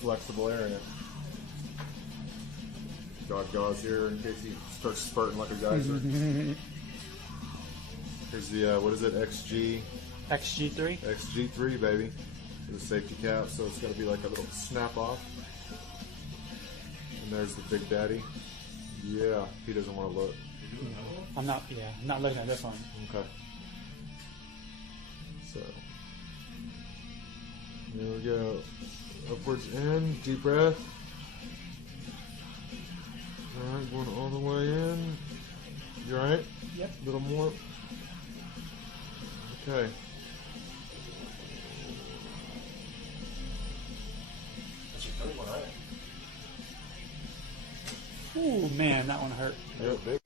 flexible area. Got gauze here in case he starts spurting like a geyser. Here's the, what is it, XG3? XG3, baby. There's a safety cap, so it's got to be like a little snap off. And there's the Big Daddy. Yeah, he doesn't want to look. I'm not looking at this one. Okay. So, there we go. Upwards in, deep breath. Alright, going all the way in. You alright? Yep. A little more. Okay. Ooh, man, that one hurt. Yep.